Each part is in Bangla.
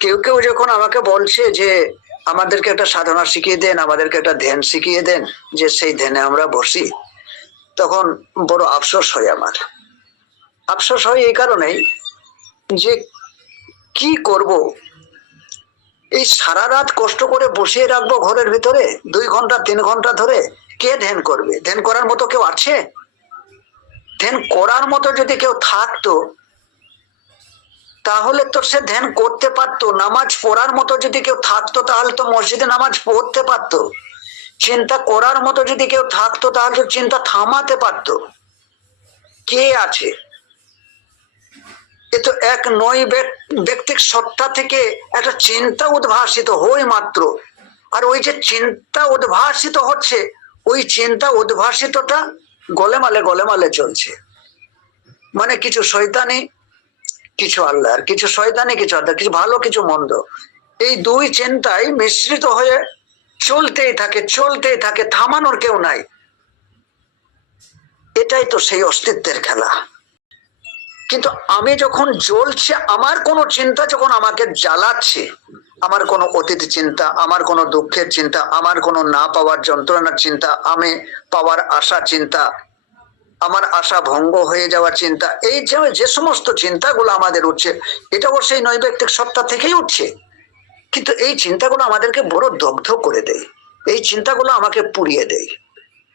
কেউ কেউ যখন আমাকে বলছে যে আমাদেরকে একটা সাধনা শিখিয়ে দেন, আমাদেরকে একটা ধ্যান শিখিয়ে দেন, যে সেই ধ্যানে আমরা বসি, তখন বড় আফসোস হয় আমার। আফসোস হয় এই কারণেই যে কি করব? এই সারা রাত কষ্ট করে বসিয়ে রাখব ঘরের ভিতরে, দুই ঘণ্টা, তিন ঘণ্টা ধরে কে ধ্যান করবে? ধ্যান করার মতো কেউ আছে? ধ্যান করার মতো যদি কেউ থাকতো, তাহলে তো সে ধ্যান করতে পারতো। নামাজ পড়ার মতো যদি কেউ থাকতো, তাহলে তো মসজিদে নামাজ পড়তে পারতো। চিন্তা করার মতো যদি কেউ থাকতো, তাহলে তো চিন্তা থামাতে পারতো। কে আছে? এ তো এক নয় ব্যক- ব্যক্তিক সত্তা থেকে একটা চিন্তা উদ্ভাসিত হয় মাত্র। আর ওই যে চিন্তা উদ্ভাসিত হচ্ছে ওই চিন্তা উদ্ভাসিতটা গলেমালে গলেমালে চলছে। মানে কিছু শয়তানি, কিছু আল্লাহর কিছু শয়তানি, কিছু আল্লাহ, কিছু ভালো, কিছু মন্দ। এই দুই চিন্তায় মিশ্রিত হয়ে চলতেই থাকে চলতেই থাকে, থামানোর কেউ নাই। এটাই তো সেই অস্তিত্বের খেলা। কিন্তু আমি যখন জ্বলছে, আমার কোনো চিন্তা যখন আমাকে জ্বালাচ্ছে আমার কোনো অতীত চিন্তা, আমার কোনো দুঃখের চিন্তা, আমার কোনো না পাওয়ার যন্ত্রণার চিন্তা, আমি পাওয়ার আশা চিন্তা, আমার আশা ভঙ্গ হয়ে যাওয়ার চিন্তা, এই যে যে সমস্ত চিন্তাগুলো আমাদের উঠছে এটাও সেই নৈবেক্তিক সত্তা থেকেই উঠছে। কিন্তু এই চিন্তাগুলো আমাদেরকে বড় দগ্ধ করে দেয়। এই চিন্তাগুলো আমাকে পুড়িয়ে দেয়।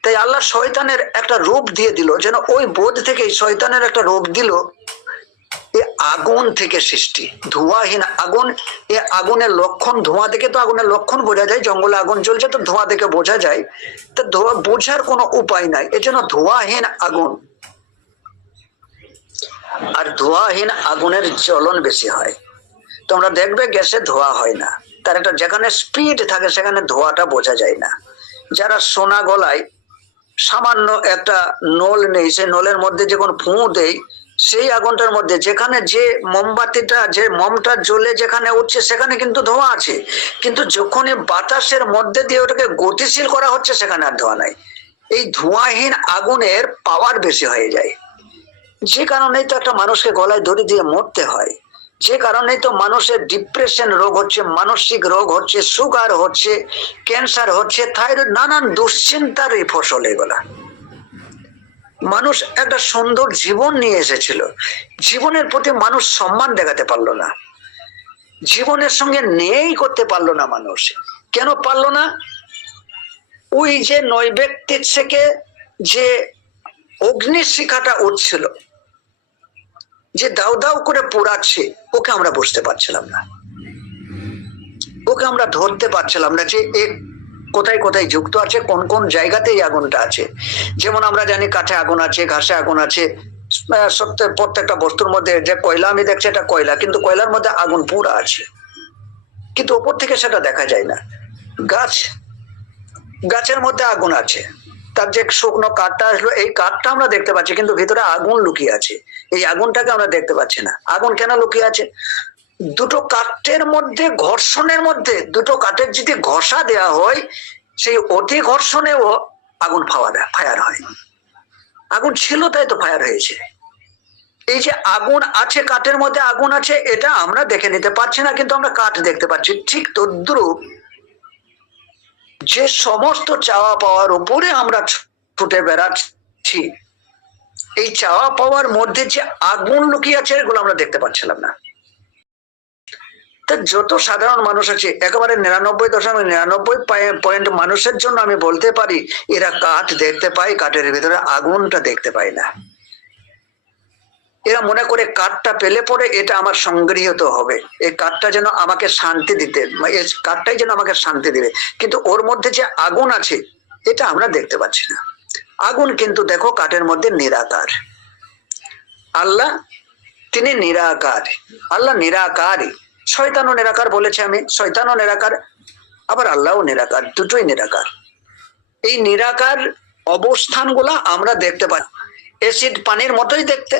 তাই আল্লাহ শয়তানের একটা রূপ দিয়ে দিল, যেন ওই বোধ থেকে শয়তানের একটা রূপ দিল এ আগুন থেকে সৃষ্টি। ধোঁয়াহীন আগুন, এ আগুনের লক্ষণ, ধোঁয়া দেখে তো আগুনের লক্ষণ বোঝা যায়, জঙ্গলে আগুন জ্বলছে তো ধোঁয়া দেখে বোঝা যায়। তা ধোঁয়া বোঝার কোনো উপায় নাই, এজন্য ধোঁয়াহীন আগুন। আর ধোঁয়াহীন আগুনের জ্বলন বেশি হয়। তোমরা দেখবে গ্যাসে ধোয়া হয় না। তার একটা যেখানে স্পিড থাকে, সেখানে ধোঁয়াটা বোঝা যায় না। যারা সোনা গলায় সামান্য একটা নল নেই, সেই নলের মধ্যে যখন ফুঁ দেই সেই আগুনটার মধ্যে, যেখানে যে মোমবাতিটা, যে মমটা জ্বলে যেখানে উঠছে, সেখানে কিন্তু ধোঁয়া আছে। কিন্তু যখনই বাতাসের মধ্যে দিয়ে ওটাকে গতিশীল করা হচ্ছে, সেখানে আর ধোঁয়া নাই। এই ধোঁয়াহীন আগুনের পাওয়ার বেশি হয়ে যায়। যে কারণেই তো একটা মানুষকে গলায় দড়ি দিয়ে মরতে হয়। যে কারণেই তো মানুষের ডিপ্রেশন রোগ হচ্ছে, মানসিক রোগ হচ্ছে সুগার হচ্ছে ক্যান্সার হচ্ছে থাইরয়েড নানান দুশ্চিন্তার এই ফসল এগুলা। মানুষ একটা সুন্দর জীবন নিয়ে এসেছিল। জীবনের প্রতি মানুষ সম্মান দেখাতে পারল না। জীবনের সঙ্গে নেই করতে পারল না মানুষ। কেন পারল না? ওই যে নৈবেক্তিক থেকে যে অগ্নিশিখাটা উঠছিল, যে দাউ দাউ করে পোড়াচ্ছে, ওকে আমরা বুঝতে পারছিলাম না। ওকে আমরা ধরতে পারছিলাম না যে কোথায় কোথায় যুক্ত আছে কোন কোন জায়গাতে এই আগুনটা আছে? যেমন আমরা জানি কাঠে আগুন আছে ঘাসে আগুন আছে আহ, সত্য প্রত্যেকটা বস্তুর মধ্যে যে কয়লা আমি দেখছি এটা কয়লা কিন্তু কয়লার মধ্যে আগুন পুরা আছে। কিন্তু ওপর থেকে সেটা দেখা যায় না। গাছ গাছের মধ্যে আগুন আছে। তার যে শুকনো কাঠটা আসলো এই কাঠটা আমরা দেখতে পাচ্ছি কিন্তু ভিতরে আগুন লুকিয়ে আছে। এই আগুনটাকে আমরা দেখতে পাচ্ছি না। আগুন কেন লুকিয়ে আছে? দুটো কাঠের মধ্যে, ঘর্ষণের মধ্যে, দুটো কাঠের যদি ঘষা দেয়া হয়, সেই অতি ঘর্ষণেও আগুন ফাওয়া দেয়, ফায়ার হয়। আগুন ছিল, তাই তো ফায়ার হয়েছে। এই যে আগুন আছে, কাঠের মধ্যে আগুন আছে, এটা আমরা দেখে নিতে পারছি না, কিন্তু আমরা কাঠ দেখতে পাচ্ছি। ঠিক তদ্রুপ যে সমস্ত চাওয়া পাওয়ার উপরে আমরা ছুটে বেড়াচ্ছি, এই চাওয়া পাওয়ার মধ্যে যে আগুন লুকিয়ে আছে, এগুলো আমরা দেখতে পাচ্ছিলাম না। তা যত সাধারণ মানুষ আছে, একেবারে নিরানব্বই দশমিক নিরানব্বই পয়েন্ট মানুষের জন্য আমি বলতে পারি, এরা কাঠ দেখতে পায়, কাঠের ভিতরে আগুনটা দেখতে পায় না। এরা মনে করে কাঠটা পেলে পরে এটা আমার সংগৃহীত হবে। এই কাঠটা যেন আমাকে শান্তি দিতে, এই কাঠটাই যেন আমাকে শান্তি দিবে। কিন্তু ওর মধ্যে যে আগুন আছে, এটা আমরা দেখতে পাচ্ছি না। আগুন কিন্তু দেখো কাঠের মধ্যে নিরাকার। আল্লাহ তিনি নিরাকার। আল্লাহ নিরাকারই। শয়তানও নিরাকার বলেছে আমি, শয়তানও নিরাকার, আবার আল্লাহও নিরাকার, দুটোই নিরাকার। এই নিরাকার অবস্থানগুলা আমরা দেখতে পাই এসিড পানির মতোই দেখতে।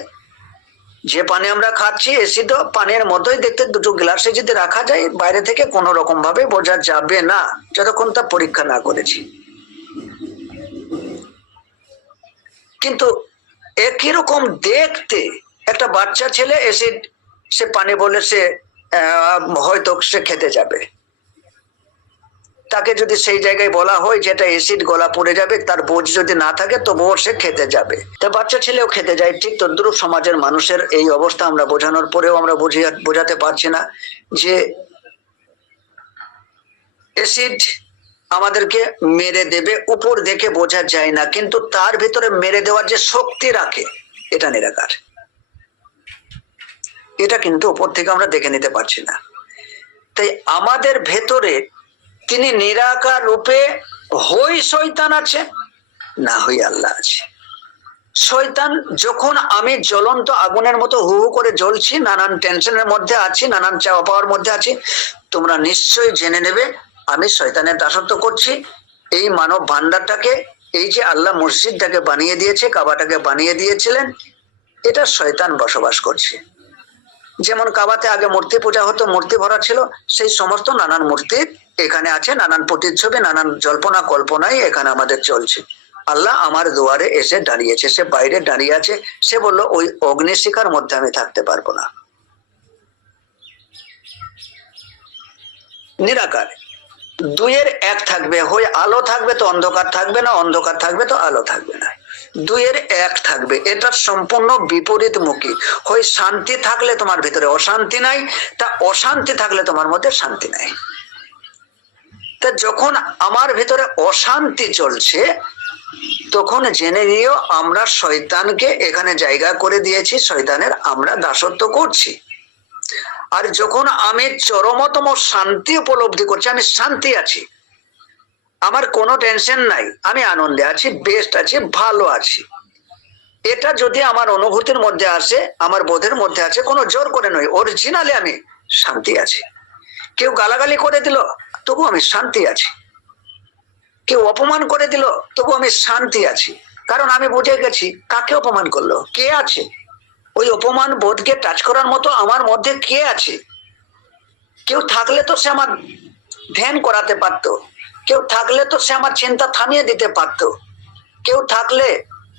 যে পানি আমরা খাচ্ছি এসিড পানির মতোই দেখতে, দুটো গ্লাসে যদি রাখা যায়, বাইরে থেকে কোনো রকম ভাবে বোঝা যাবে না, যতক্ষণ তা পরীক্ষা না করেছি। কিন্তু একই রকম দেখতে একটা বাচ্চা ছেলে এসিড সে পানি বলে সে হয়তো সে খেতে যাবে। তাকে যদি সেই জায়গায় বলা হয় যে এটা এসিড গলা পড়ে যাবে, তার বোঝ যদি না থাকে, তবুও সে খেতে যাবে। তা বাচ্চা ছেলেও খেতে যায়, ঠিক তদ্রুপ সমাজের মানুষের এই অবস্থা আমরা বোঝানোর পরেও আমরা বোঝাতে পারছি না যে এসিড আমাদেরকে মেরে দেবে, উপর দেখে বোঝা যায় না, কিন্তু তার ভিতরে মেরে দেওয়ার যে শক্তি রাখে, এটা নিরাকার। এটা কিন্তু উপর থেকে আমরা দেখে নিতে পারছি না। তাই আমাদের ভেতরে তিনি নিরাকার রূপে হই শৈতান আছে, না হই আল্লাহ আছে। শয়তান যখন আমি জ্বলন্ত আগুনের মতো হু হু করে জ্বলছি, নানান টেনশনের মধ্যে আছি, নানান চাওয়া পাওয়ার মধ্যে আছি, তোমরা নিশ্চয়ই জেনে নেবে, আমি শয়তানের দাসত্ব করছি। এই মানব ভান্ডারটাকে এই যে আল্লাহ মসজিদটাকে বানিয়ে দিয়েছে, কাবাটাকে বানিয়ে দিয়েছিলেন, এটা শয়তান বসবাস করছে। যেমন কাবাতে আগে মূর্তি পূজা হতো, মূর্তি ভরা ছিল, সেই সমস্ত নানান মূর্তি এখানে আছে, নানান প্রতিচ্ছবি, নানান জল্পনা কল্পনাই এখানে আমাদের চলছে। আল্লাহ আমার দুয়ারে এসে দাঁড়িয়েছে, সে বাইরে দাঁড়িয়ে আছে, সে বলল, ওই অগ্নিশিখার মধ্যে আমি থাকতে পারব না। নিরাকার। দুইয়ের এক থাকবে, হয় আলো থাকবে তো অন্ধকার থাকবে না, অন্ধকার থাকবে তো আলো থাকবে না। দুইয়ের এক থাকবে। এটা সম্পূর্ণ বিপরীতমুখী। হয় শান্তি থাকলে তোমার ভিতরে অশান্তি নাই, তা অশান্তি থাকলে তোমার মধ্যে শান্তি নাই। তা যখন আমার ভিতরে অশান্তি চলছে, তখন জেনে নিও আমরা শয়তানকে এখানে জায়গা করে দিয়েছি, শয়তানের আমরা দাসত্ব করছি। আর যখন আমি চরমতম শান্তি উপলব্ধি করছি, আমি শান্তি আছি আমার কোনো টেনশন নাই। আমি আনন্দে আছি বেস্ট আছি, ভালো আছি। এটা যদি আমার অনুভূতির মধ্যে আসে, আমার বোধের মধ্যে আছে কোনো জোর করে নয় অরিজিনালি আমি শান্তি আছি। কেউ গালাগালি করে দিল তবু আমি শান্তি আছি। কেউ অপমান করে দিল তবু আমি শান্তি আছি। কারণ আমি বুঝে গেছি, কাকে অপমান করল, কে আছে? ওই অপমান বোধকে টাচ করার মতো আমার মধ্যে কে আছে? কেউ থাকলে তো সে আমার ধ্যান করাতে পারতো। কেউ থাকলে তো সে আমার চিন্তা থামিয়ে দিতে পারতো। কেউ থাকলে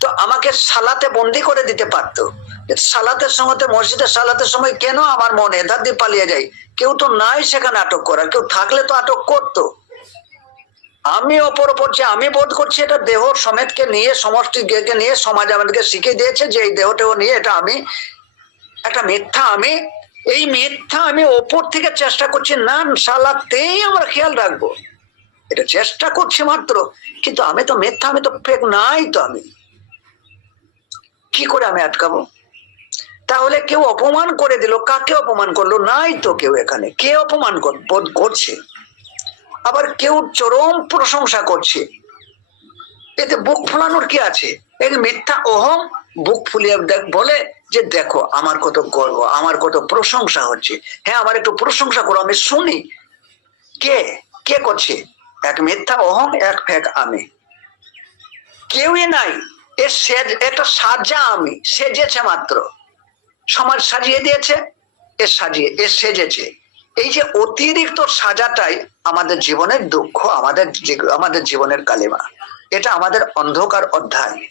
তো আমাকে সালাতে বন্দি করে দিতে পারতো। সালাতের সময় তো মসজিদে সালাতের সময় কেন আমার মন এধার দিয়ে পালিয়ে যায়? কেউ তো নাই সেখানে আটক করা, কেউ থাকলে তো আটক করতো। আমি অপর অপর যে আমি বোধ করছি এটা দেহ সমেতকে নিয়ে সমষ্টি কে নিয়ে, সমাজ আমাদেরকে শিখিয়ে দিয়েছে যে এই দেহটেও নিয়ে এটা আমি, একটা মিথ্যা আমি, এই মিথ্যা আমি ওপর থেকে চেষ্টা করছি, না, সালাতেই আমরা খেয়াল রাখব। এটা চেষ্টা করছি মাত্র, কিন্তু আমি তো মিথ্যা, আমি তো ফেক নাই তো আমি। কি করে আমি আটকাবো? তাহলে কেউ অপমান করে দিল, কাকে অপমান করল? নাই তো কেউ এখানে। কে অপমান বোধ করছে? আবার কেউ চরম প্রশংসা করছে। এতে বুক ফুলানোর কি আছে? এই মিথ্যা অহম বুক ফুলিয়ে দেখ- বলে যে দেখো, আমার কত গর্ব, আমার কত প্রশংসা হচ্ছে। হ্যাঁ আমার একটু প্রশংসা করো, আমি শুনি। কে? কে করছে? এক মিথ্যা অহম এক ফেক আমি। কেউই নাই। এ সেজ এটা সাজা আমি, সেজেছে মাত্র। সমাজ সাজিয়ে দিয়েছে, এ সাজিয়ে এ সেজেছে। এই যে অতিরিক্ত সাজাটাই আমাদের জীবনের দুঃখ, আমাদের আমাদের জীবনের কালিমা। এটা আমাদের অন্ধকার অধ্যায়।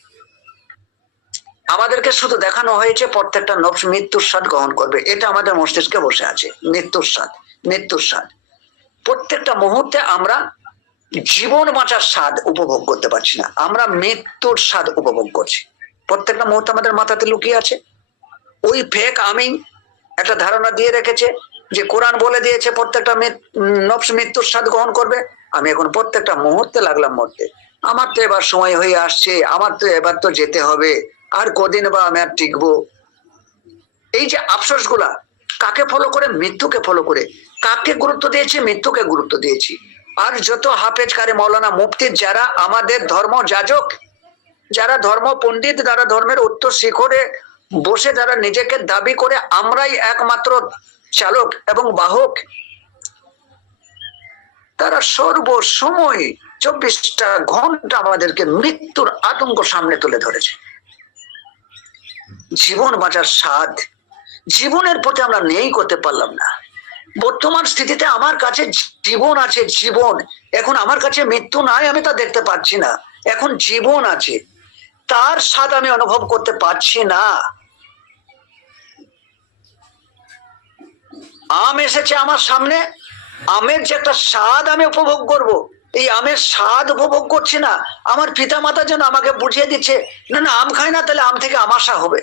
আমাদেরকে শুধু দেখানো হয়েছে প্রত্যেকটা নবস মৃত্যুর স্বাদ গ্রহণ করবে। এটা আমাদের মস্তিষ্কে বসে আছে। মৃত্যুর স্বাদ মৃত্যুর স্বাদ। প্রত্যেকটা মুহূর্তে আমরা জীবন বাঁচার স্বাদ উপভোগ করতে পারছি না। আমরা মৃত্যুর স্বাদ উপভোগ করছি। প্রত্যেকটা মুহূর্তে আমাদের মাথাতে লুকিয়ে আছে। ওই ফেক আমি একটা ধারণা দিয়ে রেখেছে যে কোরআন বলে দিয়েছে, প্রত্যেকটা নফস মৃত্যুর স্বাদ গ্রহণ করবে। আমি এখন প্রত্যেকটা মুহূর্তে লাগলাম মরতে। আমার তো এবার সময় হয়ে আসছে, আমার তো এবার তো যেতে হবে। আর কদিন বা আমি আর টিকবো? এই যে আফসোস কাকে ফলো করে? মৃত্যুকে ফলো করে। কাকে গুরুত্ব দিয়েছি? মৃত্যুকে গুরুত্ব দিয়েছি। আর যত হাফেজ কারে মৌলানা মুফতি যারা আমাদের ধর্ম যাজক, যারা ধর্ম পণ্ডিত, যারা ধর্মের উত্তর শিখরে বসে, যারা নিজেকে দাবি করে আমরাই একমাত্র চালক এবং বাহক, তারা সর্ব সময় চব্বিশটা ঘণ্টা আমাদেরকে মৃত্যুর আতঙ্ক সামনে তুলে ধরেছে। জীবন বাঁচার স্বাদ, জীবনের প্রতি আমরা নেই করতে পারলাম না। বর্তমান স্থিতিতে আমার কাছে জীবন আছে, জীবন। এখন আমার কাছে মৃত্যু নাই, আমি তা দেখতে পাচ্ছি না। এখন জীবন আছে। তার স্বাদ আমি অনুভব করতে পারছি না। আম এসেছে আমার সামনে। আমের যে একটা স্বাদ আমি উপভোগ করব। এই আমের স্বাদ উপভোগ করছি না। আমার পিতা মাতা যেন আমাকে বুঝিয়ে দিচ্ছে, না না, আম খাই না, তাহলে আম থেকে আমাশা হবে।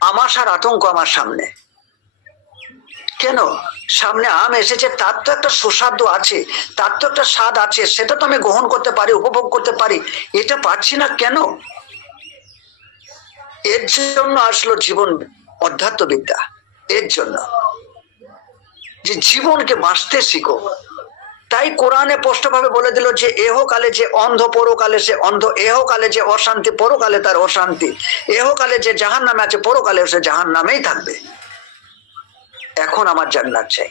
আমাশার আতঙ্ক আমার সামনে। কেন? সামনে আম এসেছে, তার তো একটা সুস্বাদু আছে, তার তো একটা স্বাদ আছে, সেটা তো আমি গ্রহণ করতে পারি, উপভোগ করতে পারি, এটা পারছি না কেন? এর জন্য আসলো জীবন অধ্যাত্মবিদ্যা, এর জন্য। যে জীবনকে বাঁচতে শিখো। তাই কোরআনে স্পষ্টভাবে বলে দিল যে, এহকালে যে অন্ধ পরকালে সে অন্ধ, এহকালে যে অশান্তি, পরকালে তার অশান্তি, এহকালে যে জাহান নামে আছে পরকালে সে জাহান নামেই থাকবে। এখন আমার জান্নাত চাই।